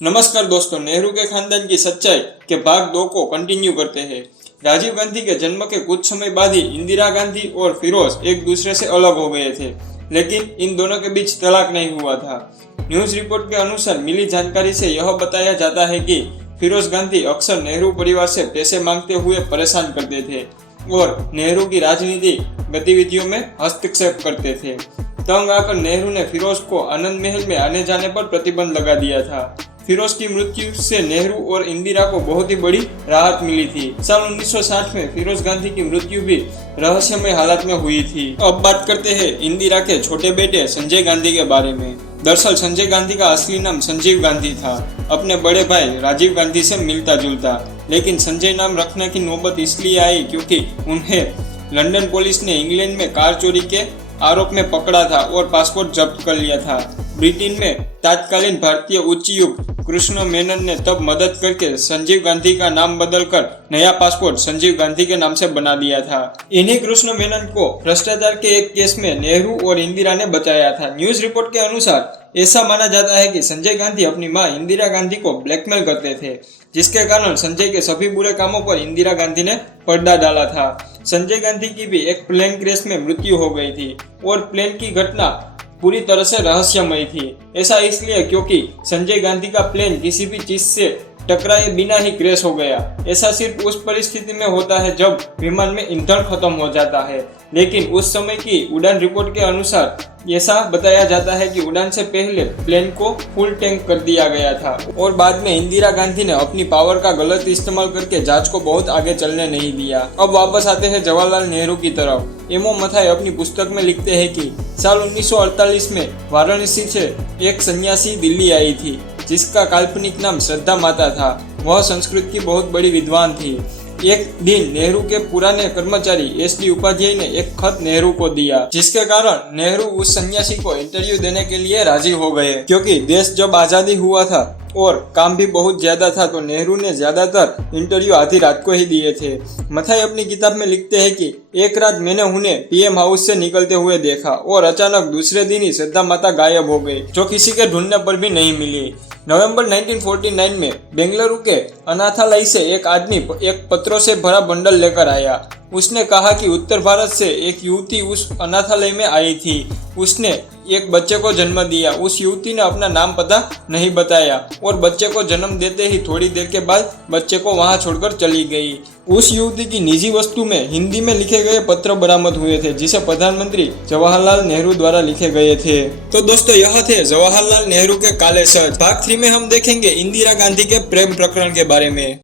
नमस्कार दोस्तों, नेहरू के खानदान की सच्चाई के भाग 2 को कंटिन्यू करते हैं। राजीव गांधी के जन्म के कुछ समय बाद ही इंदिरा गांधी और फिरोज एक दूसरे से अलग हो गए थे, लेकिन इन दोनों के बीच तलाक नहीं हुआ था। न्यूज रिपोर्ट के अनुसार मिली जानकारी से यह बताया जाता है कि फिरोज गांधी अक्सर नेहरू परिवार से पैसे मांगते हुए परेशान करते थे और नेहरू की राजनीतिक गतिविधियों में हस्तक्षेप करते थे। तंग आकर नेहरू ने फिरोज को आनंद महल में आने जाने पर प्रतिबंध लगा दिया था। फिरोज की मृत्यु से नेहरू और इंदिरा को बहुत ही बड़ी राहत मिली थी। साल 1960 में फिरोज गांधी की मृत्यु भी रहस्यमय हालत में हुई थी। अब बात करते हैं इंदिरा के छोटे बेटे संजय गांधी के बारे में। दरअसल संजय गांधी का असली नाम संजीव गांधी था, अपने बड़े भाई राजीव गांधी से मिलता जुलता। लेकिन संजय नाम रखने की नौबत इसलिए आई क्योंकि उन्हें लंदन पुलिस ने इंग्लैंड में कार चोरी के आरोप में पकड़ा था और पासपोर्ट जब्त कर लिया था। ब्रिटेन में तत्कालीन भारतीय उच्चायुक्त कृष्ण मेनन ने तब मदद करके संजीव गांधी का नाम बदलकर नया पासपोर्ट संजीव गांधी के नाम से बना दिया था। इन्हीं कृष्ण मेनन को भ्रष्टाचार के एक केस में नेहरू और इंदिरा ने बचाया था। न्यूज रिपोर्ट के अनुसार ऐसा माना जाता है कि संजय गांधी अपनी मां इंदिरा गांधी को ब्लैकमेल करते थे, जिसके कारण संजय के सभी बुरे कामों पर इंदिरा गांधी ने पर्दा डाला था। संजय गांधी की भी एक प्लेन क्रैश में मृत्यु हो गई थी और प्लेन की घटना पूरी तरह से रहस्यमय थी। ऐसा इसलिए क्योंकि संजय गांधी का प्लेन किसी भी चीज से टकराए बिना ही क्रैश हो गया। ऐसा सिर्फ उस परिस्थिति में होता है जब विमान में ईंधन खत्म हो जाता है, लेकिन उस समय की उड़ान रिपोर्ट के अनुसार ऐसा बताया जाता है कि उड़ान से पहले प्लेन को फुल टैंक कर दिया गया था और बाद में इंदिरा गांधी ने अपनी पावर का गलत इस्तेमाल करके जांच को बहुत आगे चलने नहीं दिया। अब वापस आते हैं जवाहरलाल नेहरू की तरफ। एमओ मथाई अपनी पुस्तक में लिखते हैं कि साल 1948 में वाराणसी से एक सन्यासी दिल्ली आई थी, जिसका काल्पनिक नाम श्रद्धा माता था। वह संस्कृत की बहुत बड़ी विद्वान थी। एक दिन नेहरू के पुराने कर्मचारी एसडी उपाध्याय ने एक खत नेहरू को दिया, जिसके कारण नेहरू उस सन्यासी को इंटरव्यू देने के लिए राजी हो गए। क्योंकि देश जब आजादी हुआ था और काम भी बहुत ज्यादा था, तो नेहरू ने ज्यादातर इंटरव्यू आधी रात को ही दिए थे। मथाई अपनी किताब में लिखते हैं कि एक रात मैंने उन्हें पीएम हाउस से निकलते हुए देखा और अचानक दूसरे दिन ही श्रद्धा माता गायब हो गई, जो किसी के ढूंढने पर भी नहीं मिली। नवंबर 1949 में बेंगलुरु के अनाथालय से एक आदमी एक पत्रों से भरा बंडल लेकर आया। उसने कहा कि उत्तर भारत से एक युवती उस अनाथालय में आई थी। उसने एक बच्चे को जन्म दिया। उस युवती ने अपना नाम पता नहीं बताया और बच्चे को जन्म देते ही थोड़ी देर के बाद बच्चे को वहां छोड़कर चली गई। उस युवती की निजी वस्तु में हिंदी में लिखे गए पत्र बरामद हुए थे, जिसे प्रधानमंत्री जवाहरलाल नेहरू द्वारा लिखे गए थे। तो दोस्तों, यह थे जवाहरलाल नेहरू के काले सच। भाग 3 में हम देखेंगे इंदिरा गांधी के प्रेम प्रकरण के बारे में।